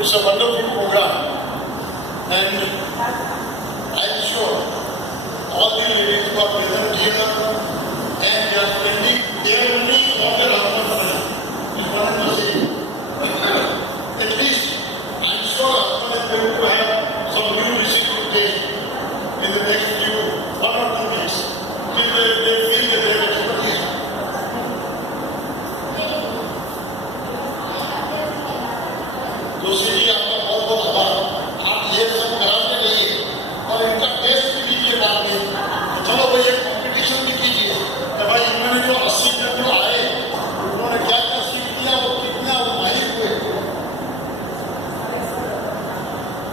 It's a wonderful program, and I'm sure all the ladies who are present here and they are spending their money on their husband is one and the same. At least I'm sure husband is going to have some new recipe to taste in the next few 1 or 2 weeks till they feel that they have expertise. Joshi जी आपका बहुत बहुत आभार। आप ये सब कराते रहिए और इनका टेस्ट भी लीजिए बाद में। चलो भाई एक कॉम्पिटिशन भी कीजिए कि भाई इन्होंने जो 80 तक जो आए उन्होंने क्या क्या सीख लिया और कितना वो माहिर हुए।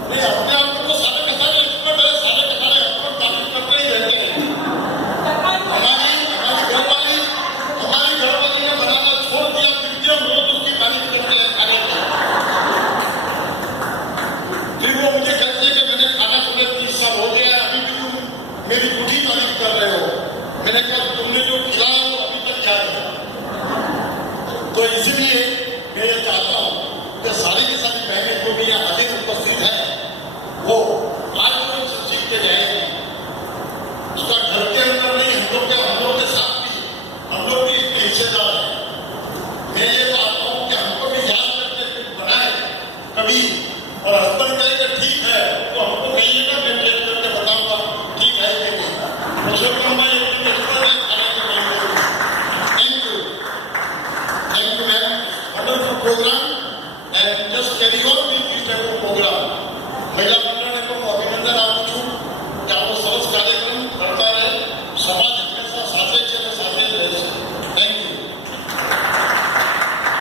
भाई अपने आप को तो सारे के सारे एक्सपर्ट है, सारे के सारे एक्सपर्ट तारीफ करते ही रहते हैं। हमारी घरवाली ने बनाना छोड़ दिया, फिर भी हम रोज उसकी तारीफ करते हैं खाने की। फिर वो मुझे कहते हैं कि मैंने खाना तुम्हें 30 साल हो गया, अभी भी तुम मेरी बुरी तारीफ कर रहे हो। मैंने कहा तुमने जो खिलाया वो अभी तक याद है। तो इसीलिए मैं ये चाहता हूँ कि सारी की सारी बहनें जो भी यहाँ हाजिर उपस्थित है वो आज तो सीख के जाएगी। उसका घर के अंदर नहीं, हम लोग के साथ भी हम लोग भी इसके हिस्सेदार हैं। मैं ये चाहता हूँ कि हमको भी याद करके कुछ बनाए कभी, और हस्बैंड कहेगा ठीक है तो हमको कहिएगा, मैं चेक करके बताऊंगा ठीक है कि नहीं। मुझे कहना ये एक्सपर्ट है खाने के मामले में। Thank you ma'am, wonderful program and just carry on with this type of program. महिला